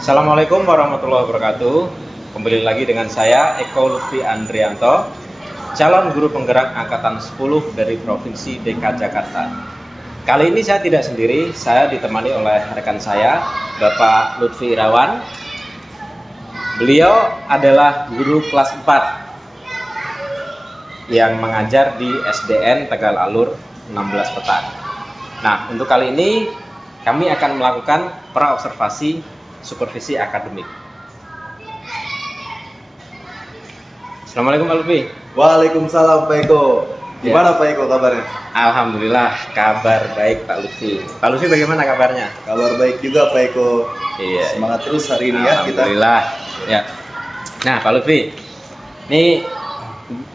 Assalamualaikum warahmatullahi wabarakatuh. Kembali lagi dengan saya Eko Lutfi Andrianto, calon guru penggerak angkatan 10 dari Provinsi DKI Jakarta. Kali ini saya tidak sendiri, saya ditemani oleh rekan saya, Bapak Lutfi Irawan. Beliau adalah guru kelas 4 yang mengajar di SDN Tegal Alur 16 Petak. Nah, untuk kali ini kami akan melakukan praobservasi supervisi akademik. Assalamualaikum Pak Lutfi. Waalaikumsalam Pak Eko. Gimana Pak Eko kabarnya? Alhamdulillah kabar baik Pak Lutfi. Pak Lutfi bagaimana kabarnya? Kabar baik juga Pak Eko. Iya. Semangat terus hari ini ya kita. Alhamdulillah. Ya. Nah Pak Lutfi, ini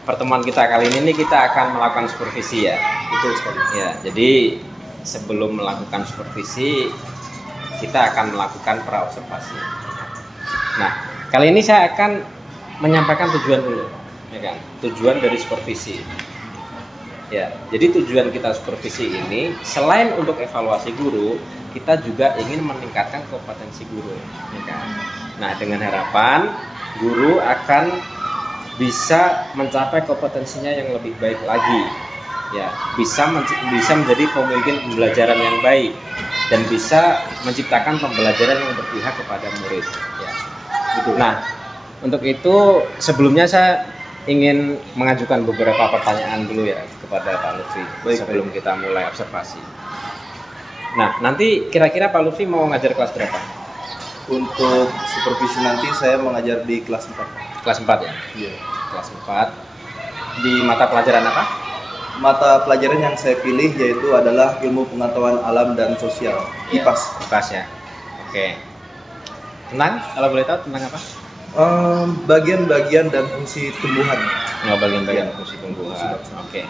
pertemuan kita kali ini kita akan melakukan supervisi ya. Betul sekali. Ya. Jadi sebelum melakukan supervisi kita akan melakukan praobservasi. Nah, kali ini saya akan menyampaikan tujuan dulu, ya kan? Tujuan dari supervisi. Ya, jadi tujuan kita supervisi ini selain untuk evaluasi guru, kita juga ingin meningkatkan kompetensi guru, ya kan? Nah, dengan harapan guru akan bisa mencapai kompetensinya yang lebih baik lagi, ya, bisa menjadi pemimpin pembelajaran yang baik dan bisa menciptakan pembelajaran yang berpihak kepada murid, ya. Betul. Nah, untuk itu sebelumnya saya ingin mengajukan beberapa pertanyaan dulu ya kepada Pak Lutfi sebelum kita mulai observasi. Nah, nanti kira-kira Pak Lutfi mau ngajar kelas berapa? Untuk supervisi nanti saya mengajar di kelas 4. Kelas 4 ya? Iya. Kelas 4. Di mata pelajaran apa? Mata pelajaran yang saya pilih yaitu adalah ilmu pengetahuan alam dan sosial, IPAS. IPAS ya. Oke. Tentang, kalau boleh tahu tentang apa? Bagian-bagian dan fungsi tumbuhan. Bagian-bagian fungsi tumbuhan. Oke.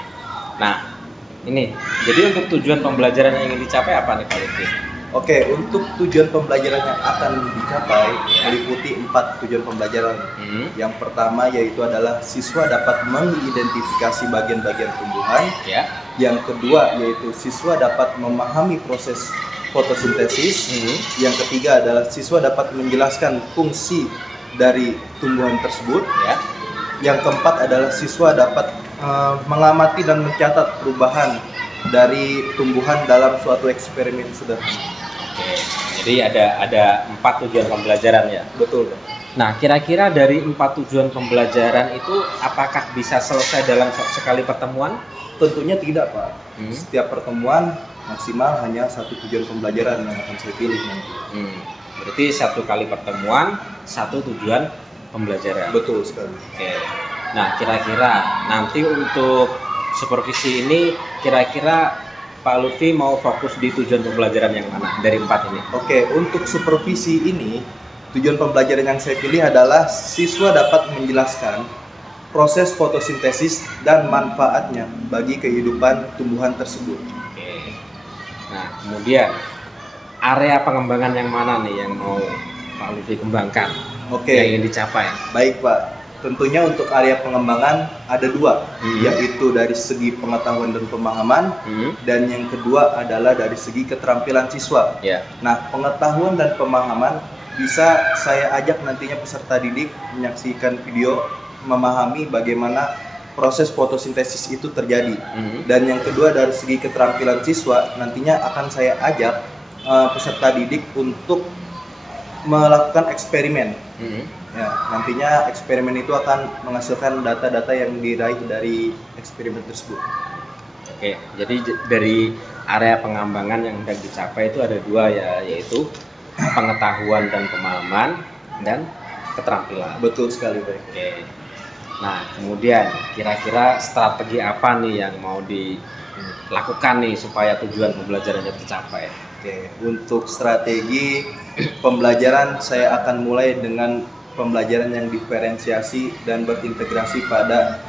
Nah, ini. Jadi untuk tujuan pembelajaran yang ingin dicapai apa nih Pak Lutfi? Oke, untuk tujuan pembelajaran yang akan dicapai meliputi 4 tujuan pembelajaran. Yang pertama yaitu adalah siswa dapat mengidentifikasi bagian-bagian tumbuhan. Ya. Yang kedua yaitu siswa dapat memahami proses fotosintesis. Yang ketiga adalah siswa dapat menjelaskan fungsi dari tumbuhan tersebut. Ya. Yang keempat adalah siswa dapat mengamati dan mencatat perubahan dari tumbuhan dalam suatu eksperimen sederhana. Oke. Jadi ada 4 tujuan pembelajaran ya. Betul. Nah, kira-kira dari 4 tujuan pembelajaran itu apakah bisa selesai dalam sekali pertemuan? Tentunya tidak, Pak. Setiap pertemuan maksimal hanya 1 tujuan pembelajaran yang akan saya pilih nanti. Berarti 1 kali pertemuan 1 tujuan pembelajaran. Betul sekali. Oke. Nah, kira-kira nanti untuk supervisi ini kira-kira Pak Lutfi mau fokus di tujuan pembelajaran yang mana dari 4 ini? Oke, untuk supervisi ini tujuan pembelajaran yang saya pilih adalah siswa dapat menjelaskan proses fotosintesis dan manfaatnya bagi kehidupan tumbuhan tersebut. Oke. Nah, kemudian area pengembangan yang mana nih yang mau Pak Lutfi kembangkan? Oke. Yang ingin dicapai? Baik Pak, tentunya untuk area pengembangan ada 2, yaitu dari segi pengetahuan dan pemahaman, dan yang kedua adalah dari segi keterampilan siswa. Nah, pengetahuan dan pemahaman bisa saya ajak nantinya peserta didik menyaksikan video, memahami bagaimana proses fotosintesis itu terjadi. Dan yang kedua dari segi keterampilan siswa, nantinya akan saya ajak peserta didik untuk melakukan eksperimen. Ya, nantinya eksperimen itu akan menghasilkan data-data yang diraih dari eksperimen tersebut. Oke, jadi dari area pengembangan yang hendak dicapai itu ada 2 ya, yaitu pengetahuan dan pemahaman dan keterampilan. Betul sekali, Pak. Oke. Nah, kemudian kira-kira strategi apa nih yang mau dilakukan nih supaya tujuan pembelajarannya tercapai? Oke, untuk strategi pembelajaran saya akan mulai dengan pembelajaran yang diferensiasi dan berintegrasi pada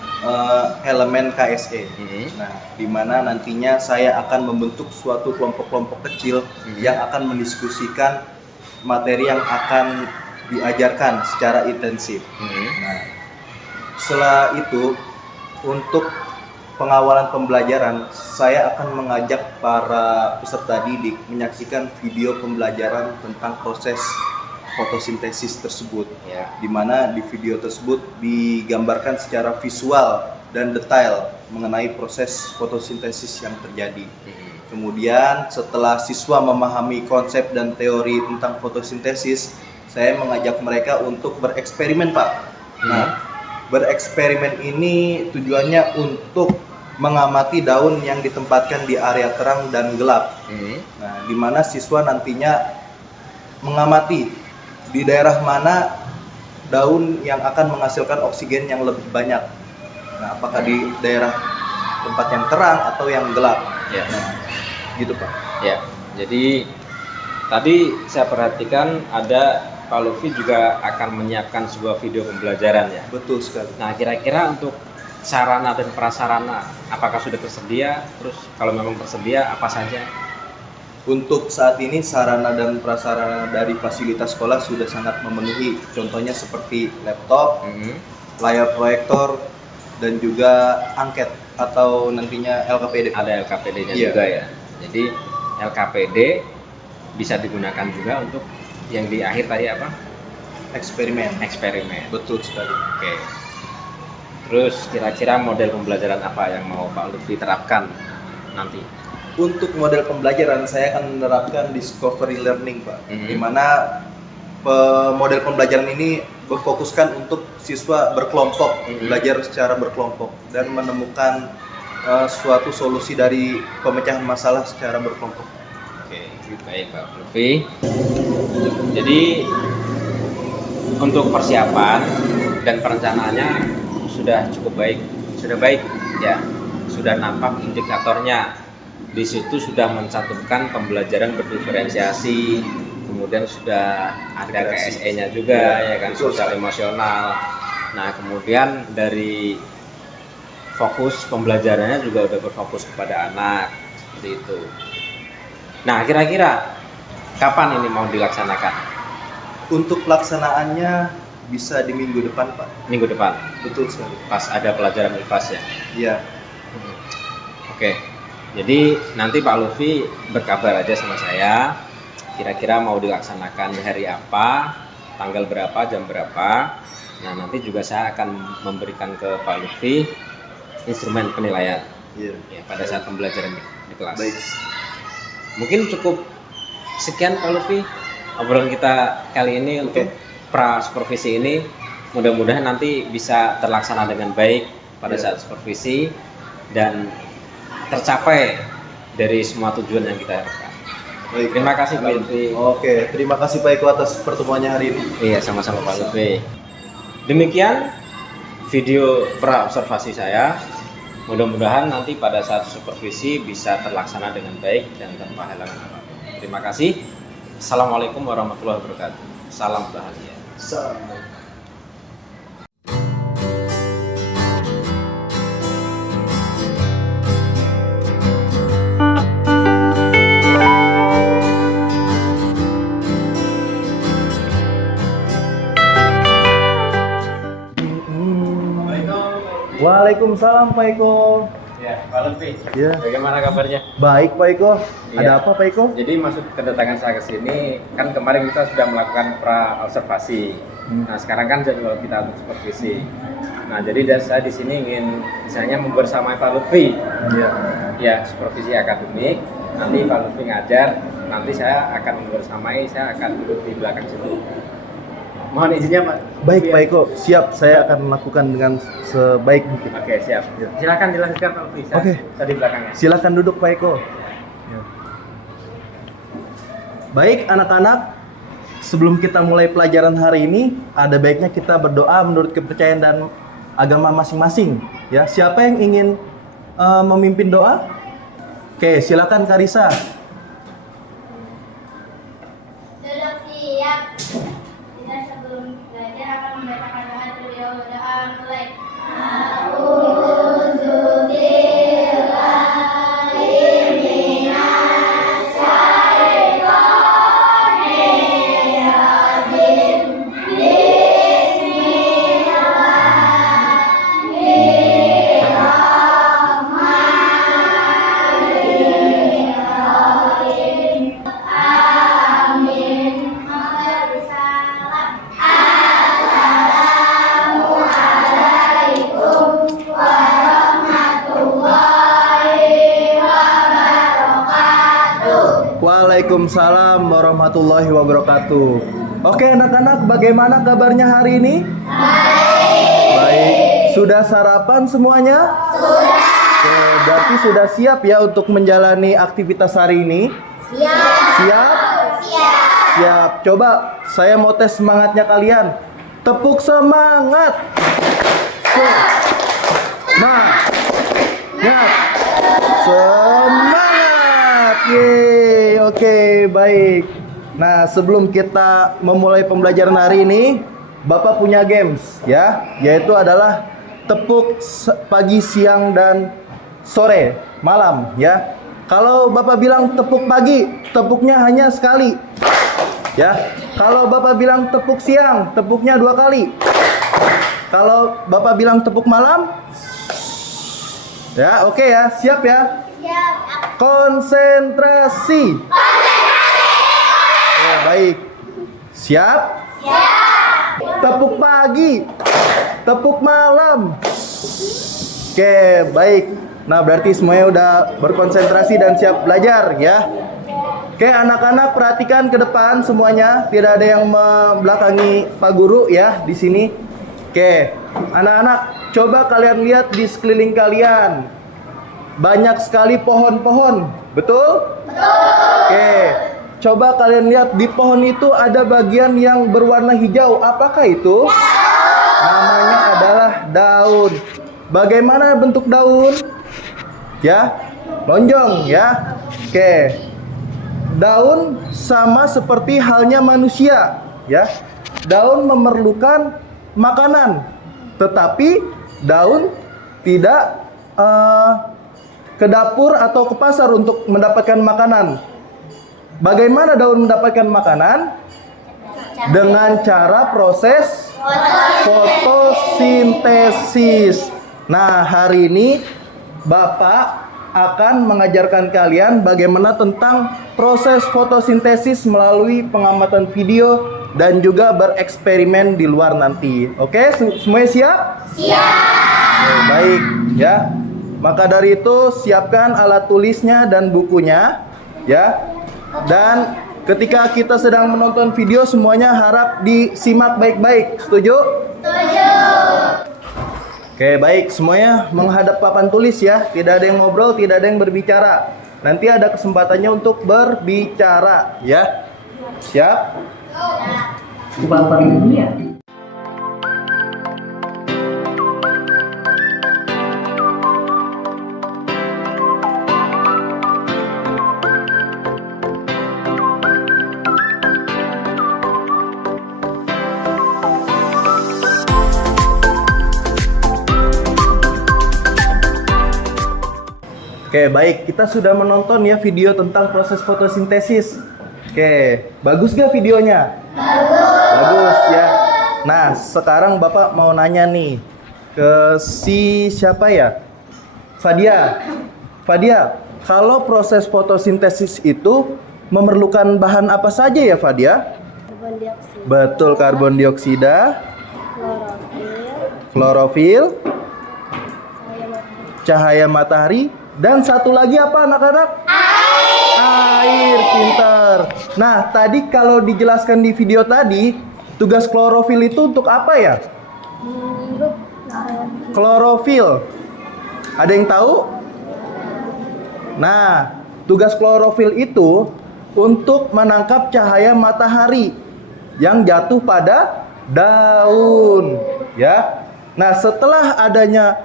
elemen KSE. Nah, di mana nantinya saya akan membentuk suatu kelompok-kelompok kecil yang akan mendiskusikan materi yang akan diajarkan secara intensif. Nah, setelah itu untuk pengawalan pembelajaran, saya akan mengajak para peserta didik menyaksikan video pembelajaran tentang proses fotosintesis tersebut. Ya. Di mana di video tersebut digambarkan secara visual dan detail mengenai proses fotosintesis yang terjadi. Kemudian setelah siswa memahami konsep dan teori tentang fotosintesis, saya mengajak mereka untuk bereksperimen, Pak. Nah, bereksperimen ini tujuannya untuk mengamati daun yang ditempatkan di area terang dan gelap. Nah, di mana siswa nantinya mengamati di daerah mana daun yang akan menghasilkan oksigen yang lebih banyak. Nah, apakah di daerah tempat yang terang atau yang gelap? Ya. Nah, gitu, Pak. Ya. Jadi tadi saya perhatikan ada Pak Lutfi juga akan menyiapkan sebuah video pembelajaran ya. Betul sekali. Nah, kira-kira untuk sarana dan prasarana apakah sudah tersedia? Terus kalau memang tersedia apa saja? Untuk saat ini sarana dan prasarana dari fasilitas sekolah sudah sangat memenuhi. Contohnya seperti laptop, layar proyektor, dan juga angket atau nantinya LKPD. Ada LKPD-nya juga ya. Jadi LKPD bisa digunakan juga untuk yang di akhir tadi apa? Eksperimen. Betul sekali. Oke. Terus kira-kira model pembelajaran apa yang mau Pak Lutfi terapkan nanti? Untuk model pembelajaran saya akan menerapkan discovery learning, Pak. Di mana model pembelajaran ini berfokuskan untuk siswa berkelompok, belajar secara berkelompok dan menemukan suatu solusi dari pemecahan masalah secara berkelompok. Oke, baik Pak Lutfi. Jadi untuk persiapan dan perencanaannya sudah cukup baik, ya, sudah nampak indikatornya. Di situ sudah mencantumkan pembelajaran berdiferensiasi, kemudian sudah ada KSE-nya juga, ya kan, sosial emosional. Nah, kemudian dari fokus pembelajarannya juga udah berfokus kepada anak, seperti itu. Nah, kira-kira kapan ini mau dilaksanakan? Untuk pelaksanaannya bisa di minggu depan, Pak. Minggu depan? Betul sekali. Pas ada pelajaran IPAS ya? Iya. Oke, jadi nanti Pak Lutfi berkabar aja sama saya, kira-kira mau dilaksanakan hari apa, tanggal berapa, jam berapa. Nah, nanti juga saya akan memberikan ke Pak Lutfi instrumen penilaian ya, pada saat pembelajaran di kelas. Baik. Mungkin cukup sekian Pak Lutfi obrolan kita kali ini untuk pra supervisi ini. Mudah-mudahan nanti bisa terlaksana dengan baik pada saat supervisi dan tercapai dari semua tujuan yang kita harapkan. Baik. Terima kasih Pak Lutfi. Oke, terima kasih Pak Eko atas pertemuannya hari ini. Iya, sama-sama Pak Lutfi. Demikian video pra observasi saya. Mudah-mudahan nanti pada saat supervisi bisa terlaksana dengan baik dan tanpa halangan apapun. Terima kasih. Assalamualaikum warahmatullahi wabarakatuh. Salam bahagia. Salam. Waalaikumsalam Pak Eko. Ya, Pak Lutfi. Ya. Bagaimana kabarnya? Baik Pak Eko. Iya. Ada apa Pak Eko? Jadi maksud kedatangan saya ke sini kan kemarin kita sudah melakukan pra observasi. Nah, sekarang kan jadwal kita untuk supervisi. Nah, jadi saya di sini ingin misalnya membersamai Pak Lutfi. Iya. Ya, supervisi akademik. Nanti Pak Lutfi ngajar, nanti saya akan membersamai, saya akan duduk di belakang situ. Mohon izinnya Pak. Baik Pak Eko, siap. Saya akan melakukan dengan sebaik mungkin. Oke, siap. Ya. Silakan dilanjutkan Pak Lutfi. Oke. Saya di belakangnya. Silakan duduk Pak Eko. Ya. Baik anak-anak, sebelum kita mulai pelajaran hari ini, ada baiknya kita berdoa menurut kepercayaan dan agama masing-masing. Ya, siapa yang ingin memimpin doa? Oke, silakan Karisa. Duduk siap. Kita sebelum belajar akan membacakan doa terlebih dahulu. Doa mulai. Semoga bisa Waalaikumsalam warahmatullahi wabarakatuh. Oke anak-anak, bagaimana kabarnya hari ini? Baik. Sudah sarapan semuanya? Sudah. Oke, berarti sudah siap ya untuk menjalani aktivitas hari ini? Siap. Siap. Coba saya mau tes semangatnya kalian. Tepuk semangat. Semangat. Yeay. Oke, baik. Nah, sebelum kita memulai pembelajaran hari ini, Bapak punya games ya, yaitu adalah tepuk pagi, siang, dan sore, malam ya. Kalau Bapak bilang tepuk pagi, tepuknya hanya sekali. Ya. Kalau Bapak bilang tepuk siang, tepuknya 2 kali. Kalau Bapak bilang tepuk malam, ya, oke ya, siap ya? Siap. Konsentrasi. Ya, baik. Siap? Siap. Tepuk pagi, tepuk malam. Oke, baik. Nah, berarti semuanya udah berkonsentrasi dan siap belajar ya. Oke, anak-anak perhatikan ke depan semuanya, tidak ada yang membelakangi Pak Guru ya di sini. Oke, anak-anak, coba kalian lihat di sekeliling kalian. Banyak sekali pohon-pohon, betul? Betul. Oke, coba kalian lihat di pohon itu ada bagian yang berwarna hijau. Apakah itu? Namanya adalah daun. Bagaimana bentuk daun? Ya, lonjong ya. Oke. Daun sama seperti halnya manusia, ya. Daun memerlukan makanan, tetapi daun tidak ke dapur atau ke pasar untuk mendapatkan makanan. Bagaimana daun mendapatkan makanan? Dengan cara proses fotosintesis. Nah, hari ini Bapak akan mengajarkan kalian bagaimana tentang proses fotosintesis melalui pengamatan video dan juga bereksperimen di luar nanti. Oke, semuanya siap? Siap. Baik, ya. Maka dari itu siapkan alat tulisnya dan bukunya, ya. Dan ketika kita sedang menonton video semuanya harap disimak baik-baik. Setuju? Setuju. Oke, baik, semuanya menghadap papan tulis ya. Tidak ada yang ngobrol, tidak ada yang berbicara. Nanti ada kesempatannya untuk berbicara ya. Siap? Oke, baik. Kita sudah menonton ya video tentang proses fotosintesis. Oke, bagus gak videonya? Bagus ya. Nah, sekarang Bapak mau nanya nih ke si siapa ya? Fadia. Fadia, kalau proses fotosintesis itu memerlukan bahan apa saja ya, Fadia? Karbon dioksida. Betul, karbon dioksida, klorofil, cahaya matahari, dan satu lagi apa anak-anak? Air, pintar. Nah, tadi kalau dijelaskan di video tadi, tugas klorofil itu untuk apa ya? Klorofil. Ada yang tahu? Nah, tugas klorofil itu untuk menangkap cahaya matahari yang jatuh pada daun, ya. Nah, setelah adanya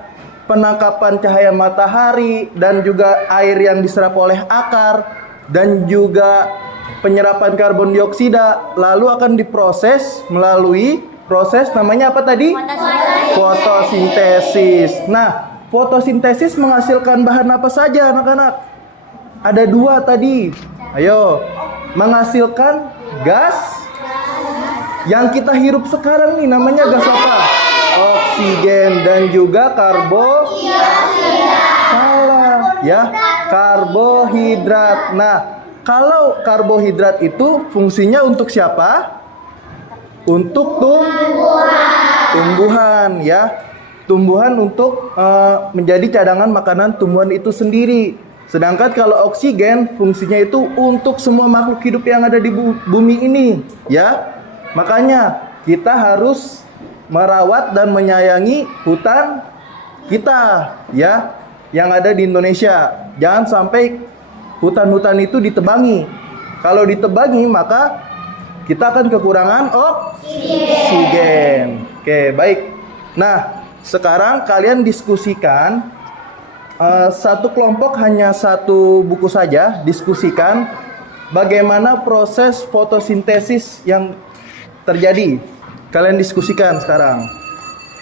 penangkapan cahaya matahari dan juga air yang diserap oleh akar dan juga penyerapan karbon dioksida lalu akan diproses melalui proses namanya apa tadi? Fotosintesis. Nah, fotosintesis menghasilkan bahan apa saja anak-anak? Ada 2 tadi. Ayo, menghasilkan gas yang kita hirup sekarang nih namanya gas apa? Oksigen dan juga salah ya, karbohidrat. Nah, kalau karbohidrat itu fungsinya untuk siapa? Untuk tumbuhan ya. Tumbuhan untuk menjadi cadangan makanan tumbuhan itu sendiri. Sedangkan kalau oksigen fungsinya itu untuk semua makhluk hidup yang ada di bumi ini, ya. Makanya kita harus merawat dan menyayangi hutan kita, ya, yang ada di Indonesia. Jangan sampai hutan-hutan itu ditebangi. Kalau ditebangi maka kita akan kekurangan oksigen. Oke, baik. Nah, sekarang kalian diskusikan satu kelompok hanya satu buku saja, diskusikan bagaimana proses fotosintesis yang terjadi. Kalian diskusikan sekarang.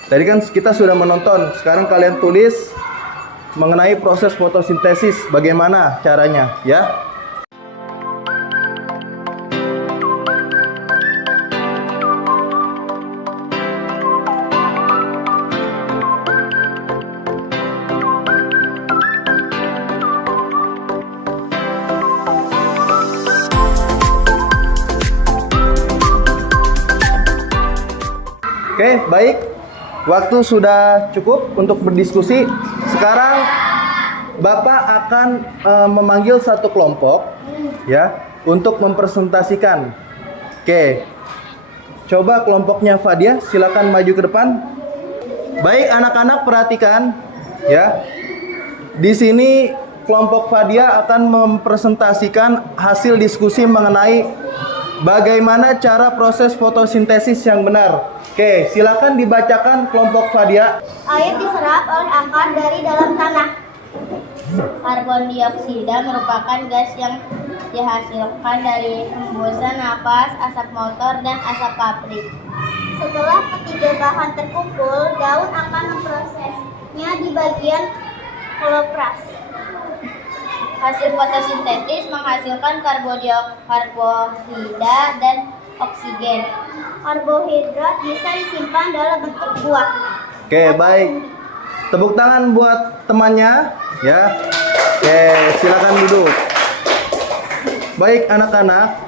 Tadi kan kita sudah menonton, sekarang kalian tulis mengenai proses fotosintesis, bagaimana caranya, ya. Oke, baik. Waktu sudah cukup untuk berdiskusi. Sekarang Bapak akan memanggil satu kelompok, ya, untuk mempresentasikan. Oke. Coba kelompoknya Fadia, silakan maju ke depan. Baik, anak-anak perhatikan, ya. Di sini kelompok Fadia akan mempresentasikan hasil diskusi mengenai bagaimana cara proses fotosintesis yang benar. Oke, silakan dibacakan kelompok Fadia. Air diserap oleh akar dari dalam tanah. Karbon dioksida merupakan gas yang dihasilkan dari hembusan napas, asap motor, dan asap pabrik. Setelah ketiga bahan terkumpul, daun akan memprosesnya di bagian holopras. Hasil fotosintesis menghasilkan karbohidrat dan oksigen. Karbohidrat bisa disimpan dalam bentuk buah. Oke, baik. Tepuk tangan buat temannya, ya. Oke, silakan duduk. Baik, anak-anak.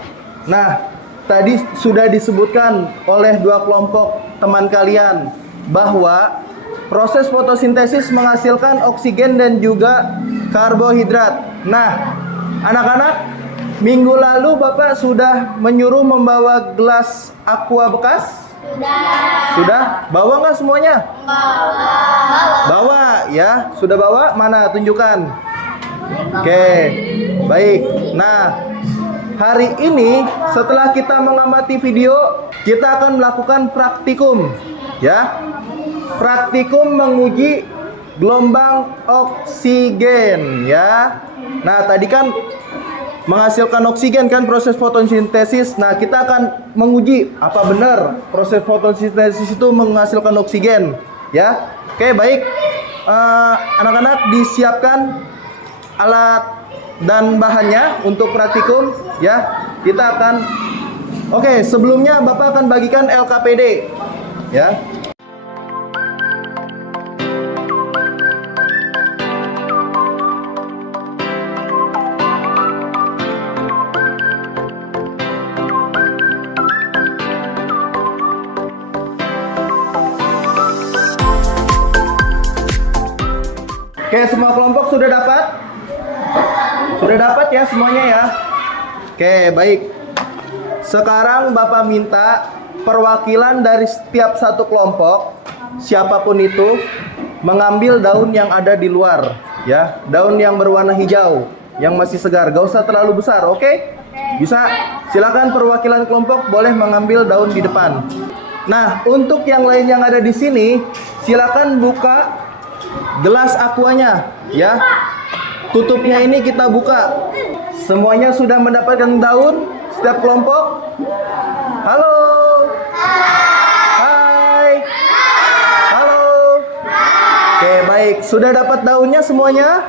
Nah, tadi sudah disebutkan oleh dua kelompok teman kalian bahwa proses fotosintesis menghasilkan oksigen dan juga karbohidrat. Nah, anak-anak, minggu lalu Bapak sudah menyuruh membawa gelas aqua bekas? Sudah? Bawa nggak semuanya? Bawa, ya. Sudah bawa? Mana? Tunjukkan. Oke, baik. Nah, hari ini setelah kita mengamati video, kita akan melakukan praktikum, ya. Praktikum menguji gelombang oksigen, ya. Nah, tadi kan menghasilkan oksigen kan proses fotosintesis. Nah, kita akan menguji apa benar proses fotosintesis itu menghasilkan oksigen, ya. Oke, baik. Anak-anak disiapkan alat dan bahannya untuk praktikum, ya. Kita akan sebelumnya Bapak akan bagikan LKPD, ya. Oke, semua kelompok sudah dapat? Sudah dapat ya semuanya ya? Oke, baik. Sekarang Bapak minta perwakilan dari setiap satu kelompok, siapapun itu, mengambil daun yang ada di luar, ya. Daun yang berwarna hijau, yang masih segar, gak usah terlalu besar, oke? Bisa? Silakan perwakilan kelompok boleh mengambil daun di depan. Nah, untuk yang lain yang ada di sini, silakan buka gelas aquanya, ya. Tutupnya ini kita buka. Semuanya sudah mendapatkan daun setiap kelompok? Halo. Hai. Halo. Oke, baik. Sudah dapat daunnya semuanya?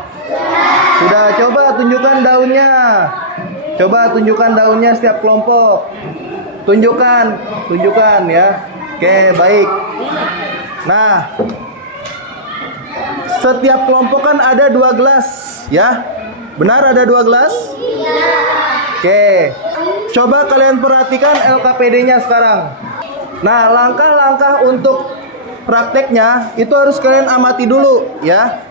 Sudah. Coba tunjukkan daunnya. Coba tunjukkan daunnya setiap kelompok. Tunjukkan ya. Oke, baik. Nah, setiap kelompok kan ada 2 gelas, ya. Benar ada 2 gelas? Iya. Oke. Coba kalian perhatikan LKPD-nya sekarang. Nah, langkah-langkah untuk prakteknya itu harus kalian amati dulu, ya.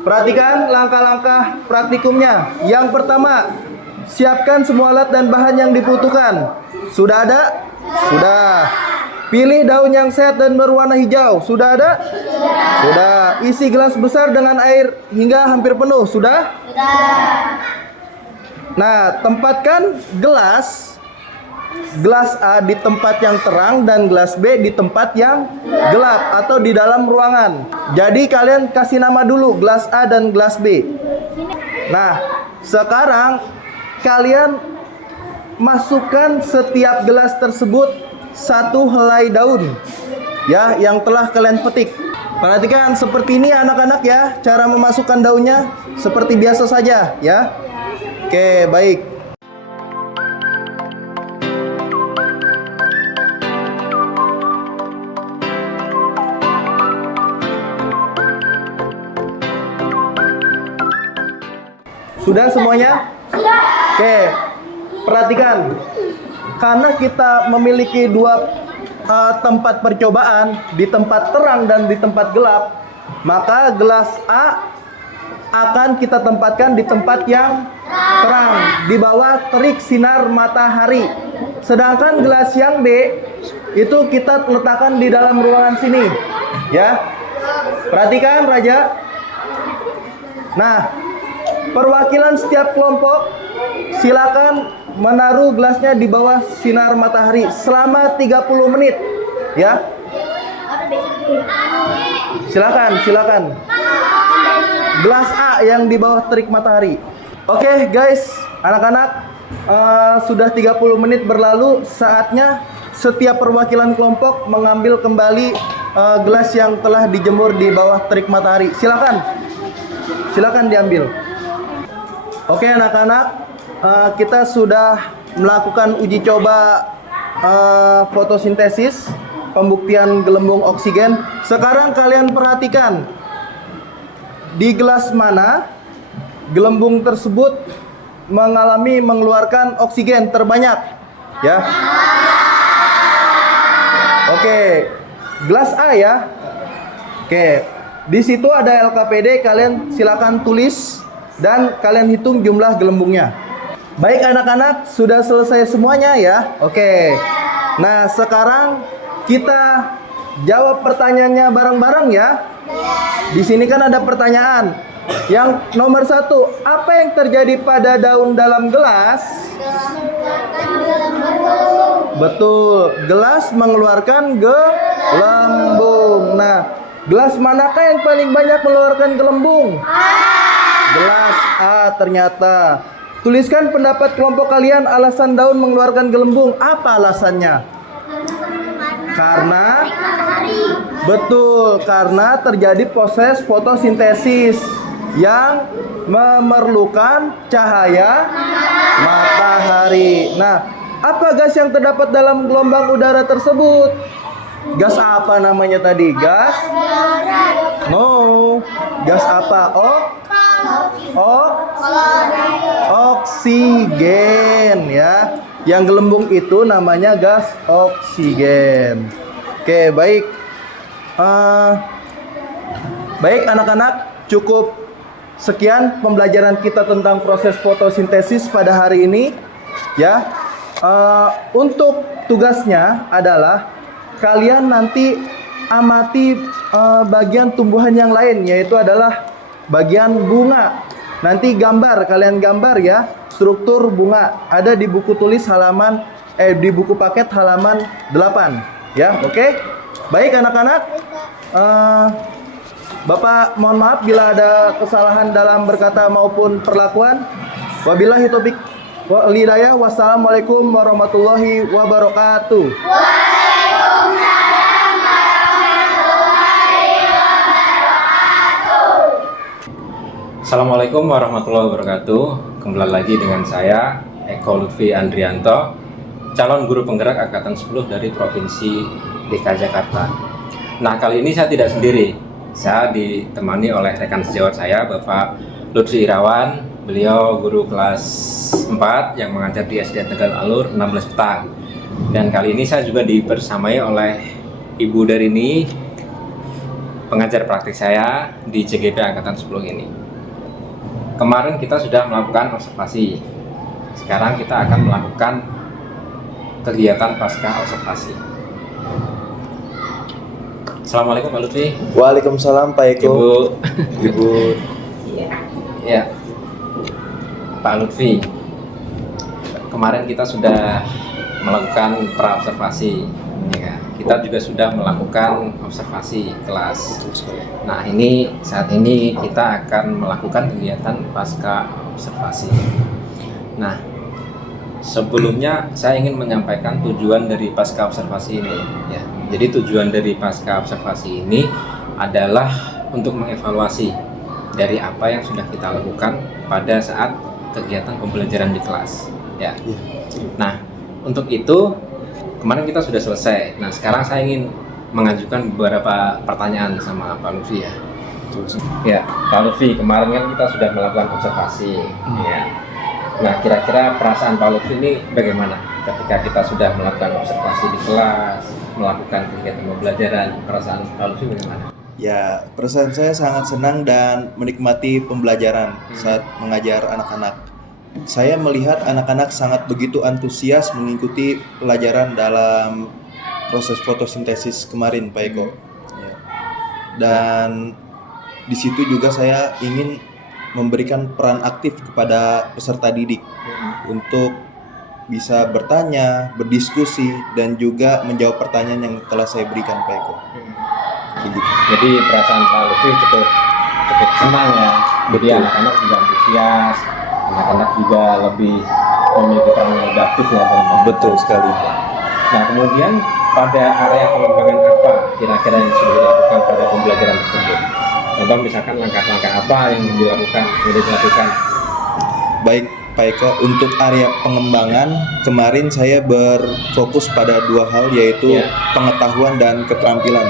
Perhatikan langkah-langkah praktikumnya. Yang pertama, siapkan semua alat dan bahan yang dibutuhkan. Sudah ada? Sudah. Pilih daun yang sehat dan berwarna hijau. Sudah ada? Sudah. Isi gelas besar dengan air hingga hampir penuh. Sudah? Nah, tempatkan gelas A di tempat yang terang dan gelas B di tempat yang gelap atau di dalam ruangan. Jadi kalian kasih nama dulu gelas A dan gelas B. Nah, sekarang kalian masukkan setiap gelas tersebut satu helai daun ya yang telah kalian petik. Perhatikan seperti ini anak-anak ya, cara memasukkan daunnya seperti biasa saja ya. Oke, baik. Sudah semuanya? Oke, perhatikan. Karena kita memiliki dua tempat percobaan, di tempat terang dan di tempat gelap, maka gelas A akan kita tempatkan di tempat yang terang, di bawah terik sinar matahari. Sedangkan gelas yang B itu kita letakkan di dalam ruangan sini. Ya. Perhatikan Raja. Nah, perwakilan setiap kelompok silakan menaruh gelasnya di bawah sinar matahari selama 30 menit ya. Silakan. Gelas A yang di bawah terik matahari. Oke, guys, anak-anak, sudah 30 menit berlalu, saatnya setiap perwakilan kelompok mengambil kembali gelas yang telah dijemur di bawah terik matahari. Silakan diambil. Oke anak-anak, kita sudah melakukan uji coba fotosintesis, pembuktian gelembung oksigen. Sekarang kalian perhatikan, di gelas mana gelembung tersebut mengeluarkan oksigen terbanyak, ya. Oke, gelas A ya. Oke, di situ ada LKPD, kalian silakan tulis dan kalian hitung jumlah gelembungnya. Baik anak-anak, sudah selesai semuanya ya. Oke. Nah, sekarang kita jawab pertanyaannya bareng-bareng ya. Di sini kan ada pertanyaan. Yang nomor 1, apa yang terjadi pada daun dalam gelas? Betul, gelas mengeluarkan gelembung. Nah, gelas manakah yang paling banyak mengeluarkan gelembung? Gelas A ternyata. Tuliskan pendapat kelompok kalian alasan daun mengeluarkan gelembung. Apa alasannya? Karena betul, karena terjadi proses fotosintesis yang memerlukan cahaya matahari. Nah, apa gas yang terdapat dalam gelombang udara tersebut? Gas apa namanya tadi? Gas? No. Gas apa? Oksigen ya. Yang gelembung itu namanya gas oksigen. Oke, baik. Baik anak-anak, cukup sekian pembelajaran kita tentang proses fotosintesis pada hari ini ya. Untuk tugasnya adalah kalian nanti amati bagian tumbuhan yang lain, yaitu adalah bagian bunga. Nanti kalian gambar ya struktur bunga, ada di buku tulis halaman di buku paket halaman 8 ya. Oke. Baik anak-anak, Bapak mohon maaf bila ada kesalahan dalam berkata maupun perlakuan. Wabillahi taufik wal hidayah. Wassalamualaikum warahmatullahi wabarakatuh. Assalamualaikum warahmatullahi wabarakatuh. Kembali lagi dengan saya Eko Lutfi Andrianto, calon guru penggerak Angkatan 10 dari Provinsi DKI Jakarta. Nah, kali ini saya tidak sendiri. Saya ditemani oleh rekan sejawat saya, Bapak Lutfi Irawan. Beliau guru kelas 4 yang mengajar di SD Tegal Alur 16 Petang. Dan kali ini saya juga dibersamai oleh Ibu Darini pengajar praktik saya di CGP Angkatan 10 ini. Kemarin kita sudah melakukan observasi. Sekarang kita akan melakukan kegiatan pasca observasi. Assalamualaikum Pak Lutfi. Waalaikumsalam Pak Eko. Ibu. Ya, Pak Lutfi. Kemarin kita sudah melakukan pra-observasi. Ya, kita juga sudah melakukan observasi kelas. Nah, saat ini kita akan melakukan kegiatan pasca observasi. Nah, sebelumnya saya ingin menyampaikan tujuan dari pasca observasi ini. Ya, jadi tujuan dari pasca observasi ini adalah untuk mengevaluasi dari apa yang sudah kita lakukan pada saat kegiatan pembelajaran di kelas. Ya. Nah, untuk itu kemarin kita sudah selesai. Nah, sekarang saya ingin mengajukan beberapa pertanyaan sama Pak Lutfi ya. Ya, Pak Lutfi, kemarin kan kita sudah melakukan observasi. Ya. Nah, kira-kira perasaan Pak Lutfi ini bagaimana ketika kita sudah melakukan observasi di kelas, melakukan kegiatan pembelajaran? Perasaan Pak Lutfi bagaimana? Ya, perasaan saya sangat senang dan menikmati pembelajaran saat mengajar anak-anak. Saya melihat anak-anak sangat begitu antusias mengikuti pelajaran dalam proses fotosintesis kemarin, Pak Eko. Ya. Dan di situ juga saya ingin memberikan peran aktif kepada peserta didik untuk bisa bertanya, berdiskusi, dan juga menjawab pertanyaan yang telah saya berikan, Pak Eko. Jadi perasaan Pak Lutfi cukup senang ya. Jadi anak-anak juga antusias, anak-anak juga lebih memiliki peran yang aktif ya. Betul sekali. Nah, kemudian pada area pengembangan apa kira-kira yang sudah dilakukan pada pembelajaran tersebut? Contoh misalkan langkah-langkah apa yang dilakukan? Baik, Pak Eko, untuk area pengembangan kemarin saya berfokus pada dua hal, yaitu pengetahuan dan keterampilan.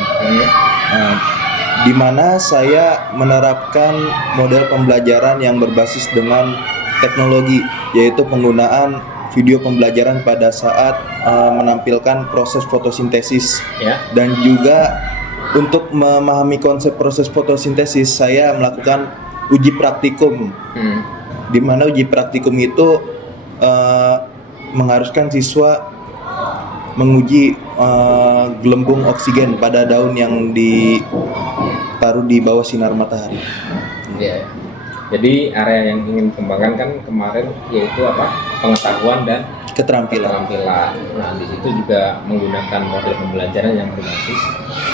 Di mana saya menerapkan model pembelajaran yang berbasis dengan teknologi, yaitu penggunaan video pembelajaran pada saat menampilkan proses fotosintesis. Dan juga untuk memahami konsep proses fotosintesis, saya melakukan uji praktikum. Di mana uji praktikum itu mengharuskan siswa menguji gelembung oksigen pada daun yang ditaruh di bawah sinar matahari. Ya. Jadi area yang ingin dikembangkan kan kemarin yaitu apa? Pengetahuan dan keterampilan. Nah, di situ juga menggunakan model pembelajaran yang berbasis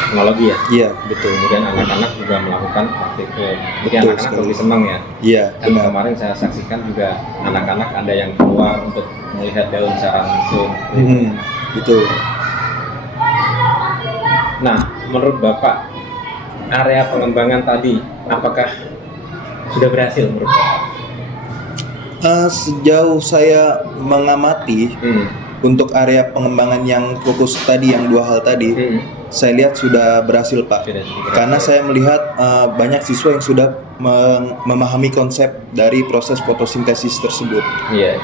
teknologi ya. Iya, betul. Kemudian anak-anak juga melakukan praktikum. Jadi anak-anak lebih senang ya. Iya. Dan kemarin saya saksikan juga anak-anak ada yang keluar untuk melihat daun secara langsung. Betul. Nah, menurut Bapak, area pengembangan tadi apakah sudah berhasil menurut Bapak? Sejauh saya mengamati, untuk area pengembangan yang fokus tadi, yang dua hal tadi, saya lihat sudah berhasil, Pak. Karena saya melihat banyak siswa yang sudah memahami konsep dari proses fotosintesis tersebut. Ya,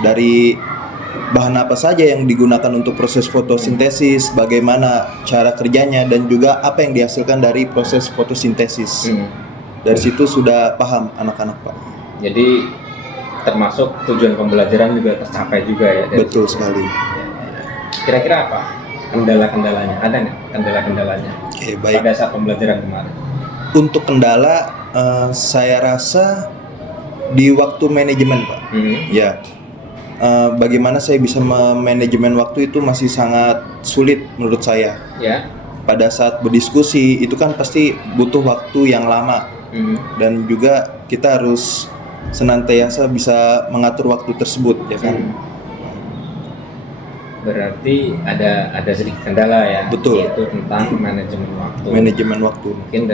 dari bahan apa saja yang digunakan untuk proses fotosintesis, bagaimana cara kerjanya, dan juga apa yang dihasilkan dari proses fotosintesis. Dari situ sudah paham anak-anak, Pak. Jadi termasuk tujuan pembelajaran juga tercapai juga ya. Betul sekali. Kira-kira apa kendala-kendalanya? Ada nggak kendala-kendalanya baik. Pada saat pembelajaran kemarin? Untuk kendala, saya rasa di waktu manajemen, Pak. Ya. Bagaimana saya bisa memanajemen waktu itu masih sangat sulit menurut saya. Pada saat berdiskusi itu kan pasti butuh waktu yang lama. Dan juga kita harus senantiasa bisa mengatur waktu tersebut, ya kan? Berarti ada sedikit kendala ya. Betul. Yaitu tentang manajemen waktu. Mungkin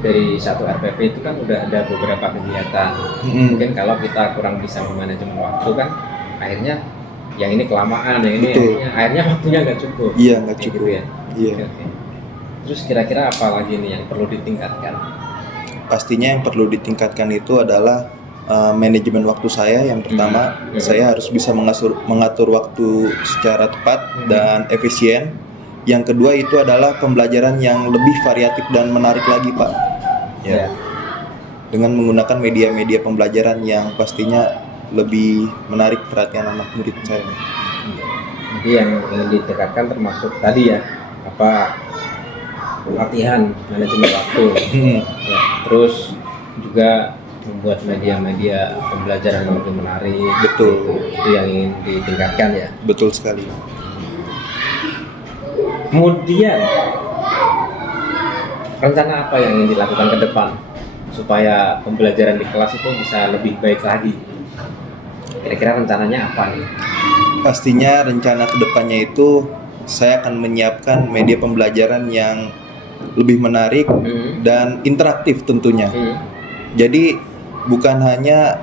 dari satu RPP itu kan udah ada beberapa kegiatan. Mungkin kalau kita kurang bisa memanajemen waktu kan, akhirnya yang ini kelamaan, yang ini akhirnya waktunya nggak cukup. Iya, nggak cukup. Gitu ya. Iya. Okay. Terus kira-kira apa lagi nih yang perlu ditingkatkan? Pastinya yang perlu ditingkatkan itu adalah manajemen waktu saya. Yang pertama, saya harus bisa mengatur waktu secara tepat dan efisien. Yang kedua itu adalah pembelajaran yang lebih variatif dan menarik lagi, Pak. Ya. Dengan menggunakan media-media pembelajaran yang pastinya lebih menarik perhatian anak murid saya. Jadi yang ingin ditingkatkan termasuk tadi ya, latihan manajemen waktu, ya, terus juga membuat media-media pembelajaran yang lebih menarik. Betul. Itu yang ingin ditingkatkan ya. Betul sekali. Kemudian rencana apa yang ingin dilakukan ke depan supaya pembelajaran di kelas itu bisa lebih baik lagi? Kira-kira rencananya apa nih? Pastinya rencana kedepannya itu saya akan menyiapkan media pembelajaran yang lebih menarik dan interaktif tentunya. Jadi bukan hanya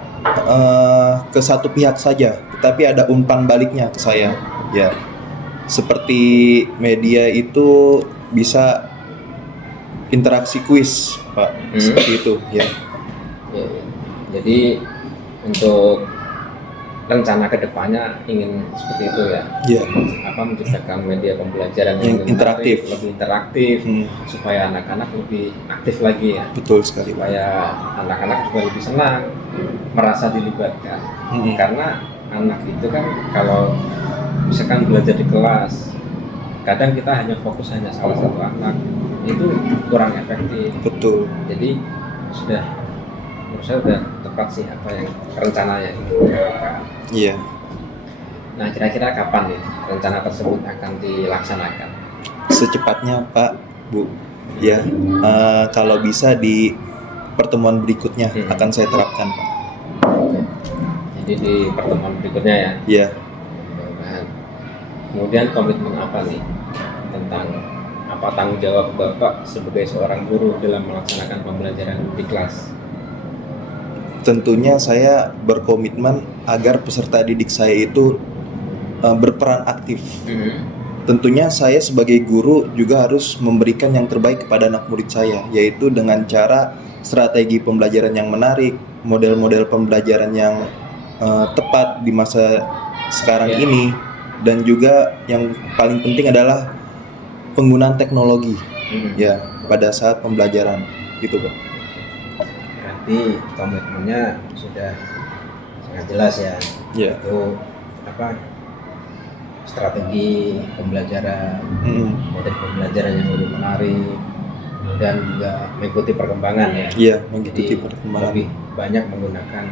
ke satu pihak saja, tetapi ada umpan baliknya ke saya. Ya, seperti media itu bisa interaksi kuis, Pak, seperti itu. Ya. Jadi untuk rencana kedepannya ingin seperti itu ya. Iya. Menciptakan media pembelajaran yang interaktif, lebih interaktif, supaya anak-anak lebih aktif lagi ya. Betul sekali. Supaya anak-anak juga lebih senang, merasa dilibatkan. Karena anak itu kan kalau misalkan belajar di kelas, kadang kita hanya fokus hanya salah satu anak, itu kurang efektif. Betul. Jadi menurut saya sudah tepat sih apa yang rencananya ini dilakukan. Iya. Nah, kira-kira kapan nih rencana tersebut akan dilaksanakan? Secepatnya, Pak, Bu. Ya, kalau bisa di pertemuan berikutnya akan saya terapkan, Pak. Jadi di pertemuan berikutnya ya? Iya. Kemudian komitmen apa nih tentang apa tanggung jawab Bapak sebagai seorang guru dalam melaksanakan pembelajaran di kelas? Tentunya saya berkomitmen agar peserta didik saya itu berperan aktif. Tentunya saya sebagai guru juga harus memberikan yang terbaik kepada anak murid saya, yaitu dengan cara strategi pembelajaran yang menarik, model-model pembelajaran yang tepat di masa sekarang ini, dan juga yang paling penting adalah penggunaan teknologi ya pada saat pembelajaran gitu, Pak. Berarti komitmennya sudah sangat jelas ya. Itu strategi pembelajaran, metode pembelajaran yang lebih menarik, dan juga mengikuti perkembangan ya. Iya, mengikuti perkembangan. Lebih banyak menggunakan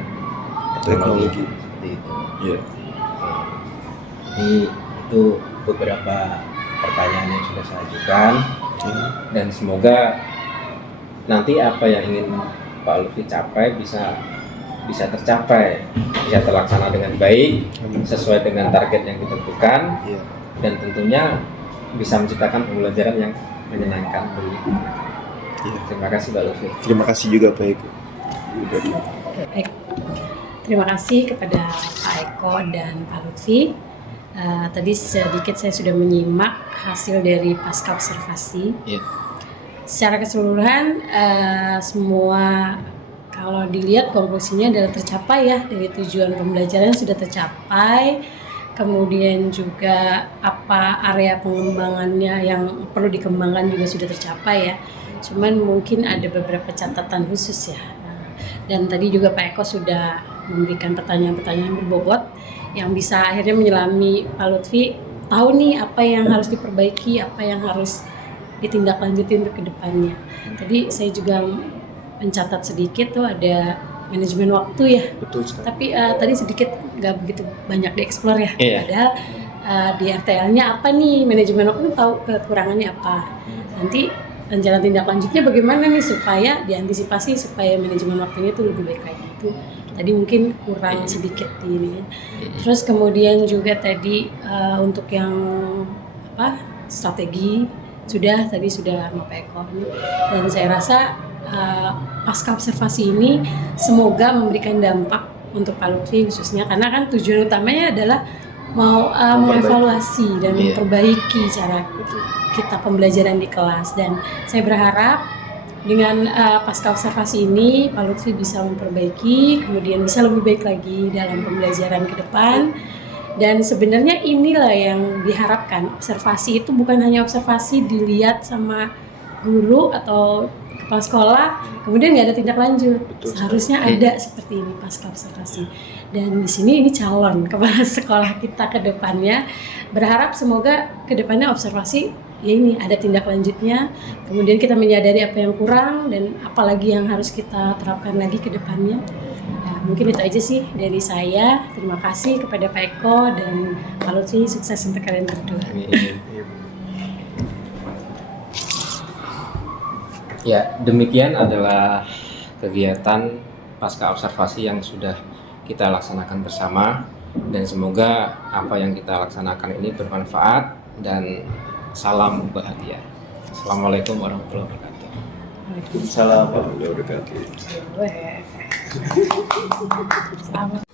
teknologi seperti itu. Iya. Jadi itu beberapa pertanyaan yang sudah saya ajukan, dan semoga nanti apa yang ingin Pak Lutfi capai bisa tercapai, bisa terlaksana dengan baik, sesuai dengan target yang ditentukan, dan tentunya bisa menciptakan pembelajaran yang menyenangkan bagi anak. Terima kasih Pak Lutfi. Terima kasih juga Pak Eko. Baik. Terima kasih kepada Pak Eko dan Pak Lutfi. Tadi sedikit saya sudah menyimak hasil dari pasca observasi. Secara keseluruhan semua kalau dilihat konklusinya adalah tercapai ya, dari tujuan pembelajaran sudah tercapai, kemudian juga apa area pengembangannya yang perlu dikembangkan juga sudah tercapai ya. Cuman mungkin ada beberapa catatan khusus ya. Dan tadi juga Pak Eko sudah memberikan pertanyaan-pertanyaan berbobot yang bisa akhirnya menyelami Pak Lutfi tahu nih apa yang harus diperbaiki, apa yang harus ditindaklanjuti untuk kedepannya. Tadi saya juga mencatat sedikit tuh ada manajemen waktu ya. Betul sekali. Tapi tadi sedikit nggak begitu banyak dieksplor ya. Padahal di RTL-nya apa nih manajemen waktu, tahu kekurangannya apa. Nanti rencana tindak lanjutnya bagaimana nih supaya diantisipasi supaya manajemen waktunya itu lebih baik lagi. Itu tadi mungkin kurang sedikit di ini. Terus kemudian juga tadi untuk yang strategi sudah sama Pak Eko, dan saya rasa pasca observasi ini semoga memberikan dampak untuk Pak Lutfi khususnya, karena kan tujuan utamanya adalah mau mengevaluasi dan memperbaiki cara kita pembelajaran di kelas. Dan saya berharap dengan pasca observasi ini Pak Lutfi bisa memperbaiki, kemudian bisa lebih baik lagi dalam pembelajaran ke depan, Dan sebenarnya inilah yang diharapkan. Observasi itu bukan hanya observasi dilihat sama guru atau kepala sekolah, kemudian nggak ada tindak lanjut. Seharusnya ada seperti ini pasca observasi. Dan di sini ini calon kepala sekolah kita ke depannya. Berharap semoga ke depannya observasi ya ini ada tindak lanjutnya. Kemudian kita menyadari apa yang kurang dan apalagi yang harus kita terapkan lagi ke depannya. Mungkin itu aja sih dari saya. Terima kasih kepada Pak Eko dan Pak Lutfi, sukses untuk kalian berdua. Ya, demikian adalah kegiatan pasca observasi yang sudah kita laksanakan bersama, dan semoga apa yang kita laksanakan ini bermanfaat dan salam bahagia. Assalamualaikum warahmatullahi wabarakatuh. Waalaikumsalam warahmatullahi wabarakatuh. Selamat.